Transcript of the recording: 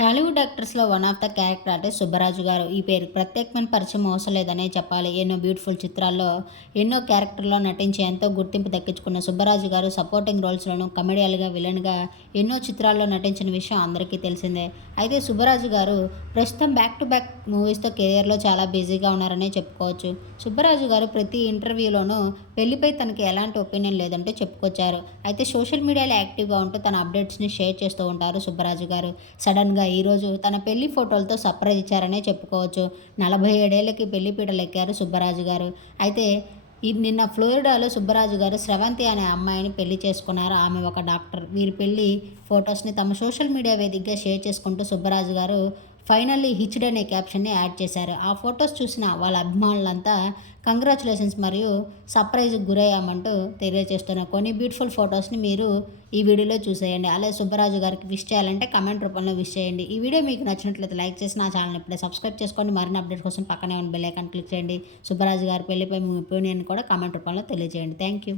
టాలీవుడ్ యాక్టర్స్లో one of the character అంటే సుబ్బరాజు గారు. ఈ పేరు ప్రత్యేకమైన పరిచయం అవసరం లేదనే చెప్పాలి. ఎన్నో బ్యూటిఫుల్ చిత్రాల్లో ఎన్నో క్యారెక్టర్లో నటించి ఎంతో గుర్తింపు దక్కించుకున్న సుబ్బరాజు గారు సపోర్టింగ్ రోల్స్లోను కమెడియల్గా విలన్గా ఎన్నో చిత్రాల్లో నటించిన విషయం అందరికీ తెలిసిందే. అయితే సుబ్బరాజు గారు ప్రస్తుతం బ్యాక్ టు బ్యాక్ మూవీస్తో కెరియర్లో చాలా బిజీగా ఉన్నారనే చెప్పుకోవచ్చు. సుబ్బరాజు గారు ప్రతి ఇంటర్వ్యూలోనూ పెళ్ళిపై తనకి ఎలాంటి ఒపీనియన్ లేదంటే చెప్పుకొచ్చారు. అయితే సోషల్ మీడియాలో యాక్టివ్గా ఉంటూ తన అప్డేట్స్ని షేర్ చేస్తూ ఉంటారు సుబ్బరాజు గారు. సడన్గా ఈరోజు తన పెళ్ళి ఫోటోలతో సర్ప్రైజ్ ఇచ్చారనే చెప్పుకోవచ్చు. నలభై ఏడేళ్ళకి పెళ్ళి పీటలు ఎక్కారు సుబ్బరాజు గారు. అయితే ఈ నిన్న ఫ్లోరిడాలో సుబ్బరాజు గారు స్రవంతి అనే అమ్మాయిని పెళ్ళి చేసుకున్నారు. ఆమె ఒక డాక్టర్. వీరి పెళ్ళి ఫొటోస్ని తమ సోషల్ మీడియా వేదికగా షేర్ చేసుకుంటూ సుబ్బరాజు గారు ఫైనల్లీ హిచ్డ్ అనే క్యాప్షన్ని యాడ్ చేశారు. ఆ ఫొటోస్ చూసిన వాళ్ళ అభిమానులంతా కంగ్రాచులేషన్స్ మరియు సర్ప్రైజ్కి గురయ్యామంటూ తెలియజేస్తున్నారు కొన్ని బ్యూటిఫుల్ ఫొటోస్ని మీరు ఈ వీడియోలో చూసేయండి. అలాగే సుబ్బరాజు గారికి విష్ చేయాలంటే కమెంట్ రూపంలో విష్ చేయండి. ఈ వీడియో మీకు నచ్చినట్లయితే లైక్ చేసి నా ఛానల్ ఇప్పుడే సబ్స్క్రైబ్ చేసుకోండి. మరిన్ని అప్డేట్ కోసం పక్కనే ఉన్న బెల్ ఐకాన్ క్లిక్ చేయండి. సుబ్బరాజు గారి పెళ్ళిపై మీ ఒపీనియన్ కూడా కమెంట్ రూపంలో తెలియజేయండి. Thank you